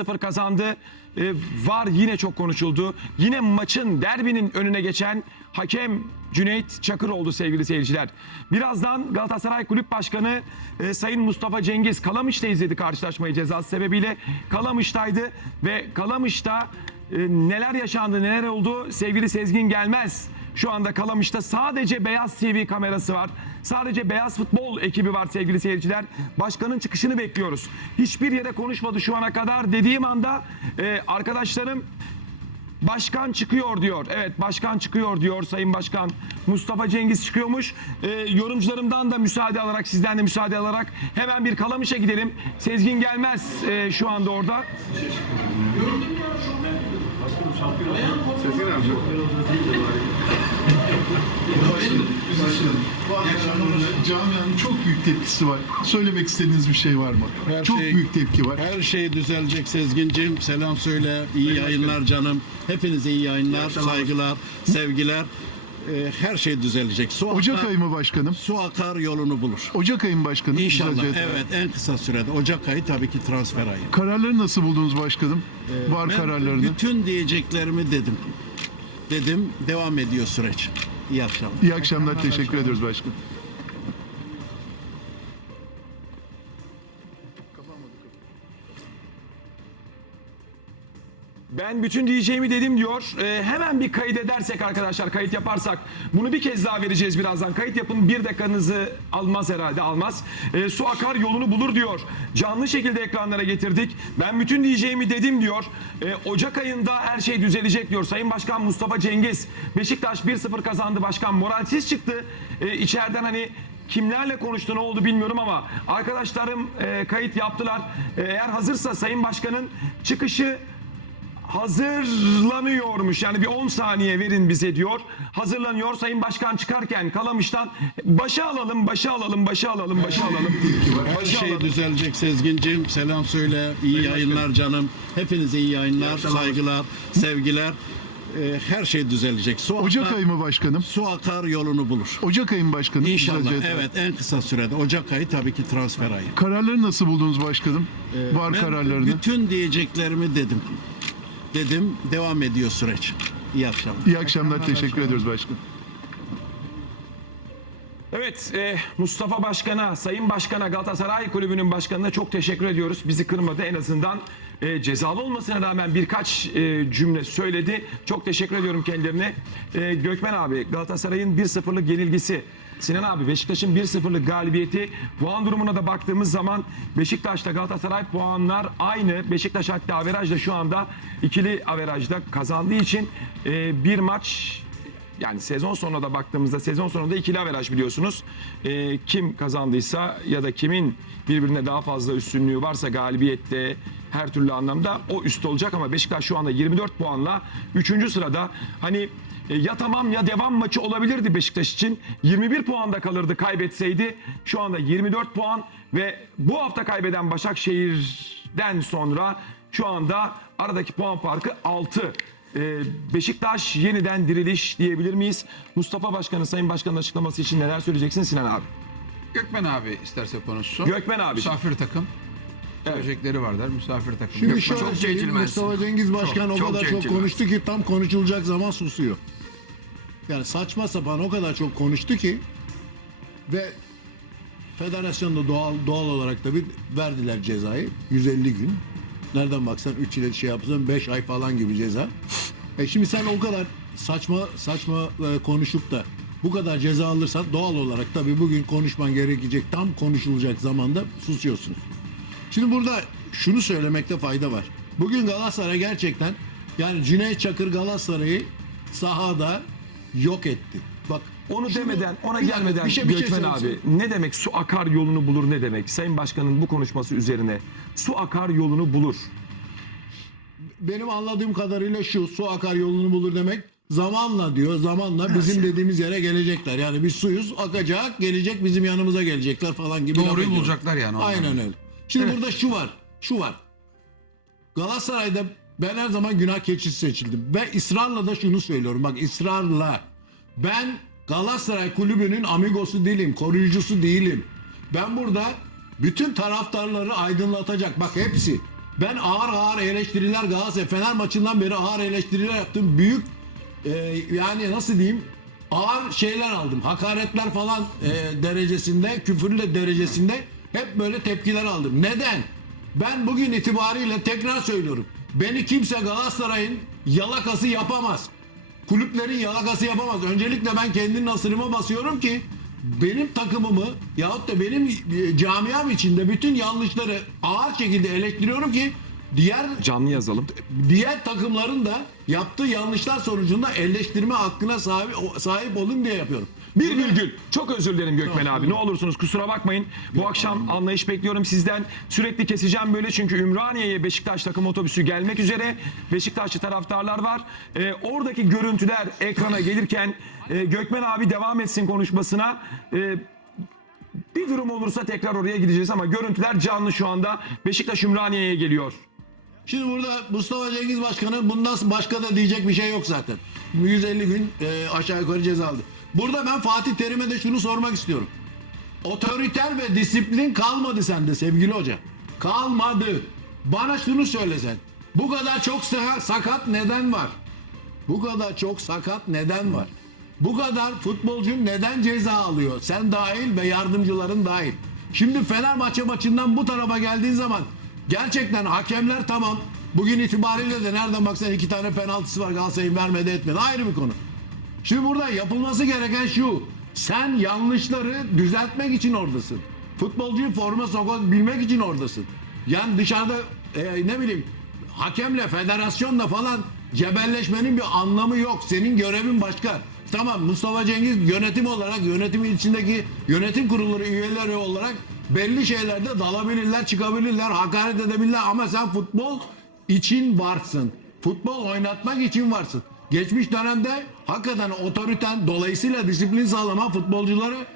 1-0 kazandı. Ee, var yine çok konuşuldu. Yine maçın derbinin önüne geçen hakem Cüneyt Çakır oldu sevgili seyirciler. Birazdan Galatasaray Kulüp Başkanı e, Sayın Mustafa Cengiz Kalamış'ta izledi karşılaşmayı cezası sebebiyle. Kalamış'taydı ve Kalamış'ta e, neler yaşandı neler oldu sevgili Sezgin Gelmez. Şu anda Kalamış'ta sadece Beyaz TV kamerası var. Sadece Beyaz Futbol ekibi var sevgili seyirciler. Başkanın çıkışını bekliyoruz. Hiçbir yere konuşmadı şu ana kadar dediğim anda e, arkadaşlarım Başkan çıkıyor diyor. Evet başkan çıkıyor diyor Sayın Başkan. Mustafa Cengiz çıkıyormuş. Ee, yorumcularımdan da müsaade alarak sizden de müsaade alarak hemen bir Kalamış'a gidelim. Sezgin Gelmez e, şu anda orada. Bu akşamlarda camianın çok büyük tepkisi var. Söylemek istediğiniz bir şey var mı? Her çok şey- büyük tepki var. Her şey düzelecek Sezgincim. Selam söyle. İyi yayınlar canım. Hepinize iyi yayınlar, saygılar, sevgiler. Ee, her şey düzelecek. Su Ocak akar, ayı mı başkanım? su akar yolunu bulur. Ocak ayı mı başkanım? İnşallah. Kısaca- Evet en kısa sürede. Ocak ayı tabii ki transfer ayı. Kararları nasıl buldunuz başkanım? var Ben kararlarını. bütün diyeceklerimi dedim. Dedim devam ediyor süreç. İyi akşamlar. İyi akşamlar. Teşekkür ediyoruz başkanım. Ben bütün diyeceğimi dedim diyor. Ee, hemen bir kayıt edersek arkadaşlar kayıt yaparsak bunu bir kez daha vereceğiz birazdan. Kayıt yapın bir dakikanızı almaz herhalde almaz. Ee, su akar yolunu bulur diyor. Canlı şekilde ekranlara getirdik. Ben bütün diyeceğimi dedim diyor. Ee, Ocak ayında her şey düzelecek diyor. Sayın Başkan Mustafa Cengiz. Beşiktaş 1-0 kazandı başkan. Moralsiz çıktı. Ee, içeriden hani Kimlerle konuştu ne oldu bilmiyorum ama arkadaşlarım e, kayıt yaptılar. E, eğer hazırsa Sayın Başkan'ın çıkışı hazırlanıyormuş. Yani bir 10 saniye verin bize diyor. Hazırlanıyor. Sayın Başkan çıkarken Kalamış'tan başa alalım, başa alalım, başa alalım, başa alalım. Her Başa şey alalım. düzelecek Sezgincim. Selam söyle. İyi yayınlar canım. Hepinize iyi yayınlar, saygılar, sevgiler. Ee, her şey düzelecek. Su Ocak akar, ayı mı başkanım? su akar yolunu bulur. Ocak ayı mı başkanım? İnşallah. Evet en kısa sürede. Ocak ayı tabii ki transfer ayı. Kararları nasıl buldunuz başkanım? var Ben kararlarını. bütün diyeceklerimi dedim. Dedim devam ediyor süreç. İyi akşamlar. İyi akşamlar. Teşekkür ediyoruz başkanım. Evet e, Mustafa Başkan'a, Sayın Başkan'a, Galatasaray Kulübü'nün başkanına çok teşekkür ediyoruz. Bizi kırmadı en azından e, cezalı olmasına rağmen birkaç e, cümle söyledi. Çok teşekkür ediyorum kendilerine. E, Gökmen abi Galatasaray'ın 1-0'lık yenilgisi. Sinan abi Beşiktaş'ın 1-0'lık galibiyeti puan durumuna da baktığımız zaman Beşiktaş'ta Galatasaray puanlar aynı. Beşiktaş hatta averajda şu anda ikili averajda kazandığı için e, bir maç yani sezon sonuna da baktığımızda sezon sonunda ikili averaj biliyorsunuz. Ee, kim kazandıysa ya da kimin birbirine daha fazla üstünlüğü varsa galibiyette her türlü anlamda o üst olacak ama Beşiktaş şu anda 24 puanla 3. sırada. Hani e, ya tamam ya devam maçı olabilirdi Beşiktaş için. 21 puanda kalırdı kaybetseydi. Şu anda 24 puan ve bu hafta kaybeden Başakşehir'den sonra şu anda aradaki puan farkı 6. Ee, Beşiktaş yeniden diriliş diyebilir miyiz? Mustafa Başkan'ın, Sayın Başkan'ın açıklaması için neler söyleyeceksin Sinan abi? Gökmen abi isterse konuşsun. Gökmen abi. Misafir takım. Söyleyecekleri var der. Misafir takım. Şimdi şöyle çok söyleyeyim. Mustafa Cengiz Başkan Çok, o çok kadar çok centilmen. konuştu ki tam konuşulacak zaman susuyor. Yani saçma sapan o kadar çok konuştu ki ve federasyonda doğal doğal olarak da bir verdiler cezayı 150 gün. Nereden baksan 3 ile şey yapsan 5 ay falan gibi ceza. E şimdi sen o kadar saçma saçma e, konuşup da bu kadar ceza alırsan doğal olarak tabii bugün konuşman gerekecek tam konuşulacak zamanda susuyorsun. Şimdi burada şunu söylemekte fayda var. Bugün Galatasaray gerçekten yani Cüneyt Çakır Galatasaray'ı sahada yok etti. Bak Onu şunu- demeden, ona bir gelmeden bir şey- bir şey Gökmen abi söyleyeyim. ne demek su akar yolunu bulur ne demek? Sayın Başkan'ın bu konuşması üzerine su akar yolunu bulur. Benim anladığım kadarıyla şu su akar yolunu bulur demek zamanla diyor zamanla bizim dediğimiz yere gelecekler. Yani biz suyuz akacak gelecek bizim yanımıza gelecekler falan gibi. Doğruyu bulacaklar yani. Aynen öyle. Şimdi Evet. burada şu var şu var. Galatasaray'da ben her zaman günah keçisi seçildim. Ve ısrarla da şunu söylüyorum. Bak ısrarla. Ben Galatasaray kulübünün amigosu değilim. Koruyucusu değilim. Ben burada bütün taraftarları aydınlatacak. Bak hepsi. Ben ağır ağır eleştiriler Galatasaray Fener maçından beri ağır eleştiriler yaptım. Büyük e, yani nasıl diyeyim ağır şeyler aldım. Hakaretler falan e, derecesinde, küfürle derecesinde hep böyle tepkiler aldım. Neden? Ben bugün itibariyle tekrar söylüyorum. Beni kimse Galatasaray'ın yalakası yapamaz. Kulüplerin yalakası yapamaz. Öncelikle ben kendi nasırıma basıyorum ki benim takımımı yahut da benim e, camiam içinde bütün yanlışları ağır şekilde eleştiriyorum ki diğer Canlı yazalım. diğer takımların da yaptığı yanlışlar sonucunda eleştirme hakkına sahip sahip olun diye yapıyorum. Bir virgül. Çok özür dilerim Gökmen abi. Ne olursunuz kusura bakmayın. Bu akşam anlayış bekliyorum sizden. Sürekli keseceğim böyle çünkü Ümraniye'ye Beşiktaş takım otobüsü gelmek üzere. Beşiktaşlı taraftarlar var. Ee, oradaki görüntüler ekrana gelirken e, Gökmen abi devam etsin konuşmasına. Ee, bir durum olursa tekrar oraya gideceğiz ama görüntüler canlı şu anda. Beşiktaş Ümraniye'ye geliyor. Şimdi burada Mustafa Cengiz Başkanı bundan başka da diyecek bir şey yok zaten. 150 gün e, aşağı yukarı ceza aldı. Burada ben Fatih Terim'e de şunu sormak istiyorum. Otoriter ve disiplin kalmadı sende sevgili hoca. Kalmadı. Bana şunu söylesen. Bu kadar çok sa- sakat neden var? Bu kadar çok sakat neden var? Bu kadar futbolcu neden ceza alıyor? Sen dahil ve yardımcıların dahil. Şimdi Fenerbahçe maçından bu tarafa geldiğin zaman gerçekten hakemler tamam. Bugün itibariyle de nereden baksan iki tane penaltısı var Galatasaray'ın vermedi etmedi. Ayrı bir konu. Şimdi burada yapılması gereken şu. Sen yanlışları düzeltmek için oradasın. Futbolcuyu forma sokabilmek için oradasın. Yani dışarıda e, ne bileyim hakemle, federasyonla falan cebelleşmenin bir anlamı yok. Senin görevin başka. Tamam Mustafa Cengiz yönetim olarak yönetimin içindeki yönetim kurulları üyeleri olarak belli şeylerde dalabilirler, çıkabilirler, hakaret edebilirler ama sen futbol için varsın. Futbol oynatmak için varsın. Geçmiş dönemde hakikaten otoriten dolayısıyla disiplin sağlaman futbolcuları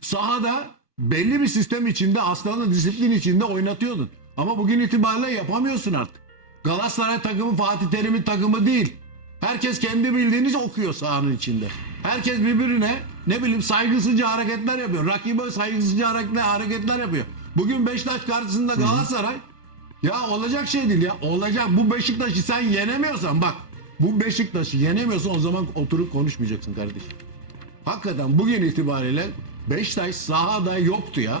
sahada belli bir sistem içinde aslında disiplin içinde oynatıyordun. Ama bugün itibariyle yapamıyorsun artık. Galatasaray takımı Fatih Terim'in takımı değil. Herkes kendi bildiğini okuyor sahanın içinde. Herkes birbirine ne bileyim saygısızca hareketler yapıyor. Rakibe saygısızca hareketler, yapıyor. Bugün Beşiktaş karşısında Galatasaray ya olacak şey değil ya. Olacak. Bu Beşiktaş'ı sen yenemiyorsan bak. Bu Beşiktaş'ı yenemiyorsan o zaman oturup konuşmayacaksın kardeşim. Hakikaten bugün itibariyle Beşiktaş sahada yoktu ya.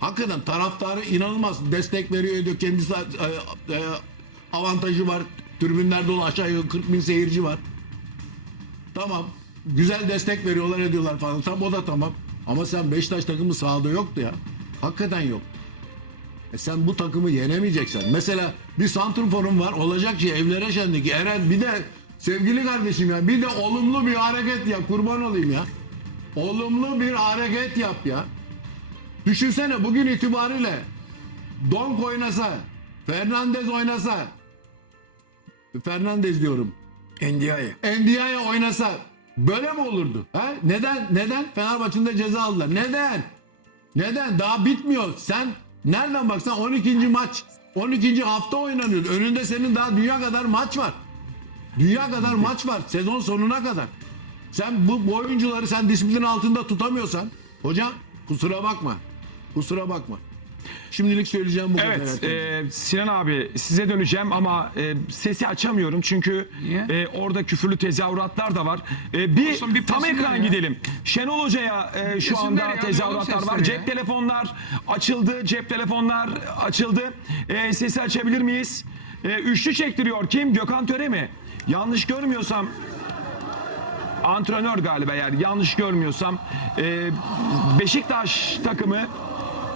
Hakikaten taraftarı inanılmaz destek veriyor ediyor. Kendisi e, e, avantajı var. Tribünler dolu aşağı yukarı 40 bin seyirci var. Tamam. Güzel destek veriyorlar ediyorlar falan. Tam o da tamam. Ama sen Beşiktaş takımı sahada yoktu ya. Hakikaten yok. E sen bu takımı yenemeyeceksen. Mesela bir santrforum var. Olacak şey evlere şenlik. Eren bir de sevgili kardeşim ya bir de olumlu bir hareket ya. Kurban olayım ya. Olumlu bir hareket yap ya. Düşünsene bugün itibariyle Donk oynasa, Fernandez oynasa, Fernandez diyorum. Endiaye. Ndiaye oynasa böyle mi olurdu? Ha? Neden? Neden? Fenerbahçe'de ceza aldılar. Neden? Neden? Daha bitmiyor. Sen nereden baksan 12. maç 12. hafta oynanıyor. Önünde senin daha dünya kadar maç var. Dünya kadar maç var. Sezon sonuna kadar. Sen bu, bu oyuncuları sen disiplin altında tutamıyorsan hocam kusura bakma. Kusura bakma. Şimdilik söyleyeceğim bu kadar. Evet e, Sinan abi size döneceğim ama e, sesi açamıyorum çünkü Niye? e, orada küfürlü tezahüratlar da var. E, bir, Olsun, bir tam pasını ekran ver ya. gidelim. Şenol Hoca'ya e, şu Kesinler anda ya, duyalım tezahüratlar var. sesleri Cep ya. telefonlar açıldı. Cep telefonlar açıldı. E, sesi açabilir miyiz? E, üçlü çektiriyor kim? Gökhan Töre mi? Yanlış görmüyorsam antrenör galiba eğer yanlış görmüyorsam e, Beşiktaş takımı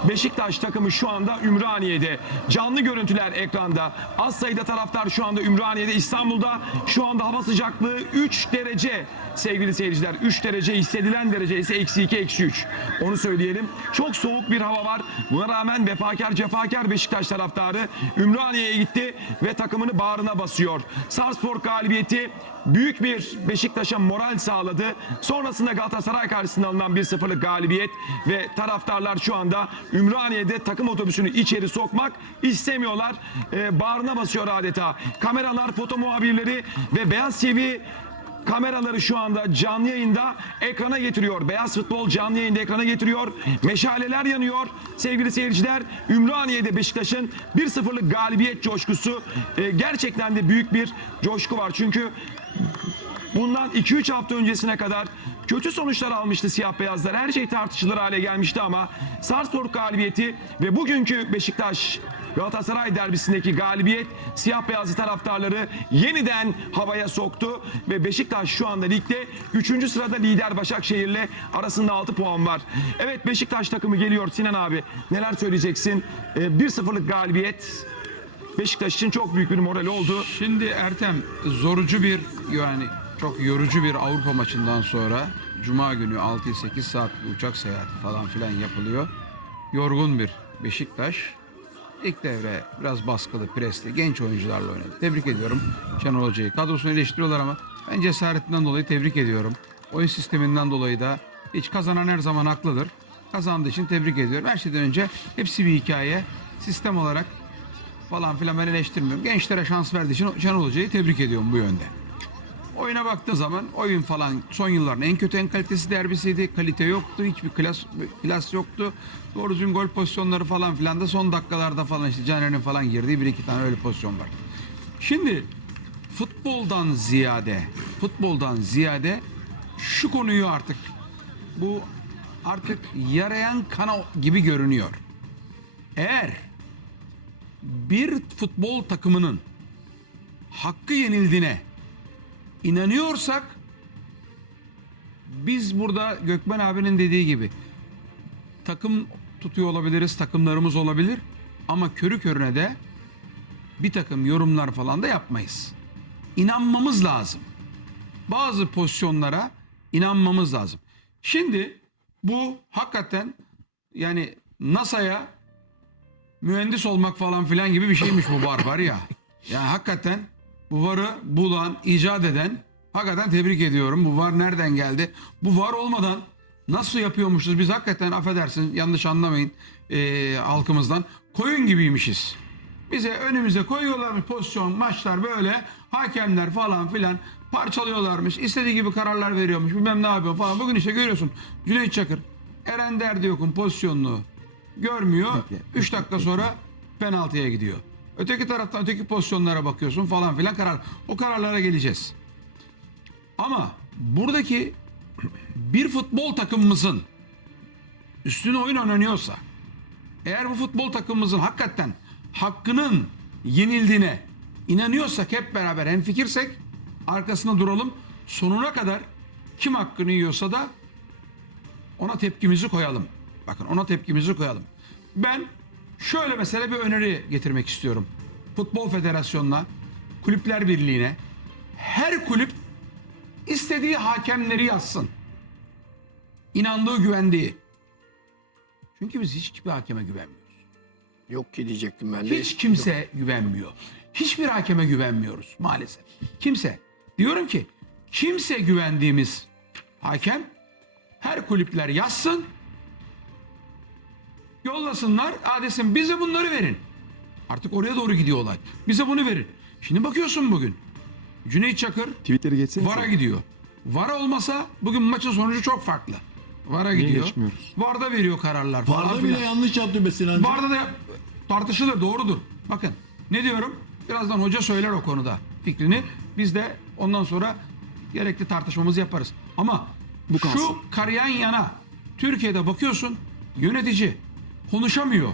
Beşiktaş takımı şu anda Ümraniye'de. Canlı görüntüler ekranda. Az sayıda taraftar şu anda Ümraniye'de. İstanbul'da şu anda hava sıcaklığı 3 derece sevgili seyirciler. 3 derece hissedilen derece ise eksi 2 eksi 3. Onu söyleyelim. Çok soğuk bir hava var. Buna rağmen vefakar cefakar Beşiktaş taraftarı Ümraniye'ye gitti ve takımını bağrına basıyor. Sarspor galibiyeti büyük bir Beşiktaş'a moral sağladı. Sonrasında Galatasaray karşısında alınan 1-0'lık galibiyet ve taraftarlar şu anda Ümraniye'de takım otobüsünü içeri sokmak istemiyorlar. Ee, bağrına basıyor adeta. Kameralar, foto muhabirleri ve Beyaz TV kameraları şu anda canlı yayında ekrana getiriyor. Beyaz Futbol canlı yayında ekrana getiriyor. Meşaleler yanıyor. Sevgili seyirciler Ümraniye'de Beşiktaş'ın 1-0'lık galibiyet coşkusu e, gerçekten de büyük bir coşku var. Çünkü bundan 2-3 hafta öncesine kadar kötü sonuçlar almıştı siyah beyazlar. Her şey tartışılır hale gelmişti ama Sarpsborg galibiyeti ve bugünkü Beşiktaş Galatasaray derbisindeki galibiyet siyah beyazlı taraftarları yeniden havaya soktu ve Beşiktaş şu anda ligde 3. sırada lider Başakşehir'le arasında 6 puan var. Evet Beşiktaş takımı geliyor Sinan abi. Neler söyleyeceksin? Ee, 1-0'lık galibiyet Beşiktaş için çok büyük bir moral oldu. Şimdi Ertem zorucu bir yani çok yorucu bir Avrupa maçından sonra Cuma günü 6-8 saat uçak seyahati falan filan yapılıyor. Yorgun bir Beşiktaş. İlk devre biraz baskılı, presli, genç oyuncularla oynadı. Tebrik ediyorum Şenol Hoca'yı. Kadrosunu eleştiriyorlar ama ben cesaretinden dolayı tebrik ediyorum. Oyun sisteminden dolayı da hiç kazanan her zaman haklıdır. Kazandığı için tebrik ediyorum. Her şeyden önce hepsi bir hikaye. Sistem olarak falan filan ben eleştirmiyorum. Gençlere şans verdiği için Şenol Hoca'yı tebrik ediyorum bu yönde. Oyuna baktığın zaman oyun falan son yılların en kötü en kalitesi derbisiydi. Kalite yoktu. Hiçbir klas klas yoktu. Doğru düzgün gol pozisyonları falan filan da son dakikalarda falan işte Caner'in falan girdiği bir iki tane öyle pozisyon var. Şimdi futboldan ziyade futboldan ziyade şu konuyu artık bu artık yarayan kana gibi görünüyor. Eğer bir futbol takımının hakkı yenildiğine inanıyorsak biz burada Gökmen abinin dediği gibi takım tutuyor olabiliriz, takımlarımız olabilir ama körü körüne de bir takım yorumlar falan da yapmayız. İnanmamız lazım. Bazı pozisyonlara inanmamız lazım. Şimdi bu hakikaten yani NASA'ya mühendis olmak falan filan gibi bir şeymiş bu var var ya. Yani hakikaten bu varı bulan, icat eden hakikaten tebrik ediyorum. Bu var nereden geldi? Bu var olmadan nasıl yapıyormuşuz biz hakikaten affedersin yanlış anlamayın eee, halkımızdan koyun gibiymişiz. Bize önümüze koyuyorlarmış pozisyon maçlar böyle hakemler falan filan parçalıyorlarmış. istediği gibi kararlar veriyormuş bilmem ne yapıyor falan. Bugün işte görüyorsun Cüneyt Çakır Eren Derdiyok'un pozisyonunu görmüyor. 3 dakika sonra penaltıya gidiyor. Öteki taraftan öteki pozisyonlara bakıyorsun falan filan karar. O kararlara geleceğiz. Ama buradaki bir futbol takımımızın üstüne oyun oynanıyorsa eğer bu futbol takımımızın hakikaten hakkının yenildiğine inanıyorsak hep beraber hemfikirsek arkasında duralım. Sonuna kadar kim hakkını yiyorsa da ona tepkimizi koyalım. Bakın ona tepkimizi koyalım. Ben şöyle mesela bir öneri getirmek istiyorum. Futbol Federasyonu'na, Kulüpler Birliği'ne her kulüp istediği hakemleri yazsın. İnandığı, güvendiği. Çünkü biz hiçbir hakeme güvenmiyoruz. Yok ki diyecektim ben de. Hiç kimse güvenmiyor. Hiçbir hakeme güvenmiyoruz maalesef. Kimse. Diyorum ki kimse güvendiğimiz hakem her kulüpler yazsın. Yollasınlar. Adesin bize bunları verin. Artık oraya doğru gidiyor olay. Bize bunu verin. Şimdi bakıyorsun bugün. Cüneyt Çakır Tweetleri geçsene. VAR'a gidiyor. VAR olmasa bugün maçın sonucu çok farklı. VAR'a gidiyor. geçmiyoruz? VAR'da veriyor kararlar falan Varda filan. bile yanlış yaptı be Sinancığım. Varda da tartışılır doğrudur. Bakın ne diyorum? Birazdan hoca söyler o konuda fikrini. Biz de ondan sonra gerekli tartışmamızı yaparız. Ama Bu kalsın. şu karayan yana Türkiye'de bakıyorsun yönetici konuşamıyor.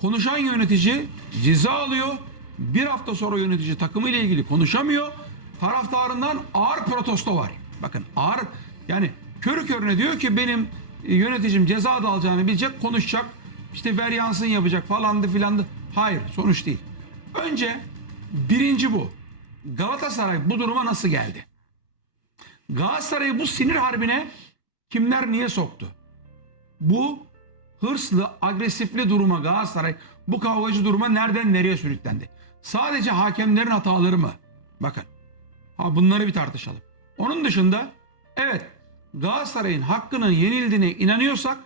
Konuşan yönetici ceza alıyor. Bir hafta sonra yönetici takımıyla ilgili konuşamıyor. Taraftarından ağır protesto var. Bakın ağır yani körü körüne diyor ki benim e, yöneticim ceza da alacağını bilecek konuşacak. İşte ver yansın yapacak falandı filandı. Hayır sonuç değil. Önce birinci bu. Galatasaray bu duruma nasıl geldi? Galatasaray'ı bu sinir harbine kimler niye soktu? Bu hırslı, agresifli duruma Galatasaray, bu kavgacı duruma nereden nereye sürüklendi? Sadece hakemlerin hataları mı? Bakın. Ha bunları bir tartışalım. Onun dışında evet Galatasaray'ın hakkının yenildiğine inanıyorsak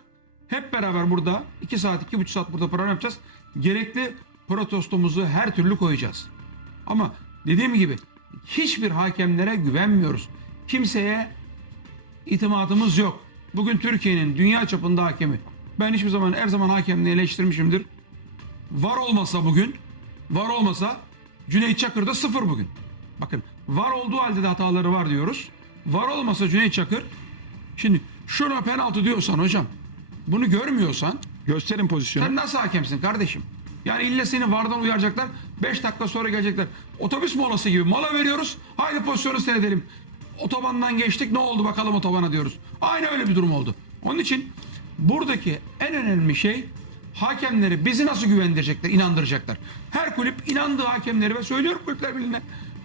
hep beraber burada 2 saat 2,5 saat burada program yapacağız. Gerekli protestomuzu her türlü koyacağız. Ama dediğim gibi hiçbir hakemlere güvenmiyoruz. kimseye itimadımız yok. Bugün Türkiye'nin dünya çapında hakemi. Ben hiçbir zaman her zaman hakemliği eleştirmişimdir. Var olmasa bugün, var olmasa Cüneyt Çakır'da sıfır bugün. Bakın var olduğu halde de hataları var diyoruz. Var olmasa Cüneyt Çakır, şimdi şuna penaltı diyorsan hocam, bunu görmüyorsan Gösterin pozisyonu. sen nasıl hakemsin kardeşim? Yani illa seni vardan uyaracaklar. 5 dakika sonra gelecekler. Otobüs molası gibi mola veriyoruz. Haydi pozisyonu seyredelim. Otobandan geçtik ne oldu bakalım otobana diyoruz. Aynı öyle bir durum oldu. Onun için buradaki en önemli şey hakemleri bizi nasıl güvendirecekler, inandıracaklar. Her kulüp inandığı hakemleri ve söylüyorum kulüpler birliğine.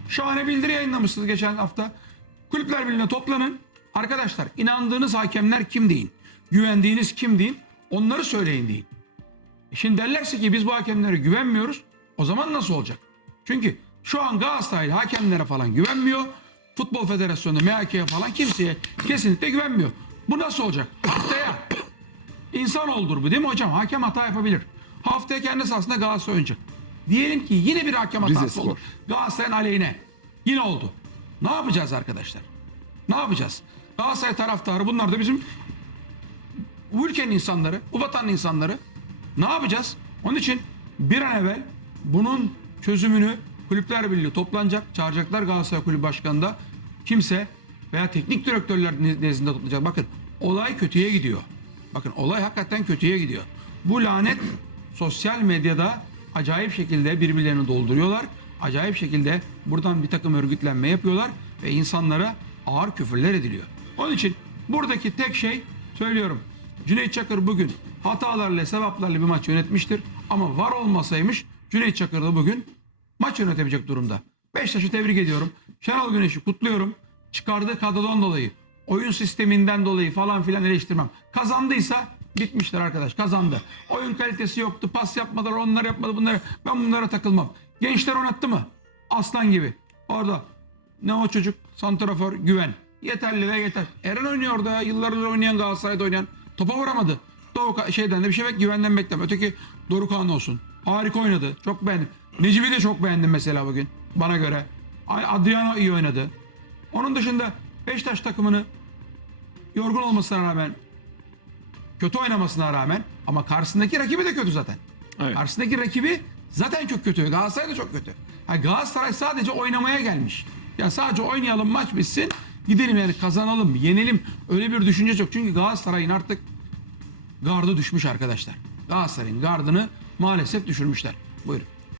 Şahane bildiri yayınlamışsınız geçen hafta. Kulüpler birliğine toplanın. Arkadaşlar inandığınız hakemler kim deyin. Güvendiğiniz kim deyin. Onları söyleyin deyin. E Şimdi derlerse ki biz bu hakemlere güvenmiyoruz. O zaman nasıl olacak? Çünkü şu an Galatasaray hakemlere falan güvenmiyor. Futbol Federasyonu, MHK'ye falan kimseye kesinlikle güvenmiyor. Bu nasıl olacak? Haftaya insan oldur bu değil mi hocam? Hakem hata yapabilir. Haftaya kendi sahasında Galatasaray oynayacak. Diyelim ki yine bir hakem hatası Spor. olur. Galatasaray'ın aleyhine. Yine oldu. Ne yapacağız arkadaşlar? Ne yapacağız? Galatasaray taraftarı bunlar da bizim bu ülkenin insanları, bu vatanın insanları ne yapacağız? Onun için bir an evvel bunun çözümünü Kulüpler Birliği toplanacak, çağıracaklar Galatasaray Kulübü Başkanı'nda. Kimse veya teknik direktörler nezdinde toplanacak. Bakın olay kötüye gidiyor. Bakın olay hakikaten kötüye gidiyor. Bu lanet sosyal medyada acayip şekilde birbirlerini dolduruyorlar. Acayip şekilde buradan bir takım örgütlenme yapıyorlar ve insanlara ağır küfürler ediliyor. Onun için buradaki tek şey söylüyorum. Cüneyt Çakır bugün hatalarla, sevaplarla bir maç yönetmiştir. Ama var olmasaymış Cüneyt Çakır da bugün maç yönetebilecek durumda. Beşiktaş'ı tebrik ediyorum. Şenol Güneş'i kutluyorum. Çıkardığı kadrodan dolayı, oyun sisteminden dolayı falan filan eleştirmem. Kazandıysa bitmiştir arkadaş. Kazandı. Oyun kalitesi yoktu. Pas yapmadılar, onlar yapmadı, bunları. Ben bunlara takılmam. Gençler oynattı mı? Aslan gibi. Orada ne o çocuk? Santrafor güven. Yeterli ve yeter. Eren oynuyor orada ya. Yıllardır oynayan Galatasaray'da oynayan. Topa vuramadı. Doğu şeyden de bir şey bek güvenden bekleme. Öteki Dorukhan olsun. Harika oynadı. Çok beğendim. Necip'i de çok beğendim mesela bugün. Bana göre. Adriano iyi oynadı. Onun dışında Beşiktaş takımını yorgun olmasına rağmen kötü oynamasına rağmen ama karşısındaki rakibi de kötü zaten. Evet. Karşısındaki rakibi zaten çok kötü. Galatasaray da çok kötü. Ha, Galatasaray sadece oynamaya gelmiş. Yani sadece oynayalım maç bitsin. Gidelim yani kazanalım, yenelim. Öyle bir düşünce yok. Çünkü Galatasaray'ın artık gardı düşmüş arkadaşlar. Galatasaray'ın gardını maalesef düşürmüşler. Buyurun.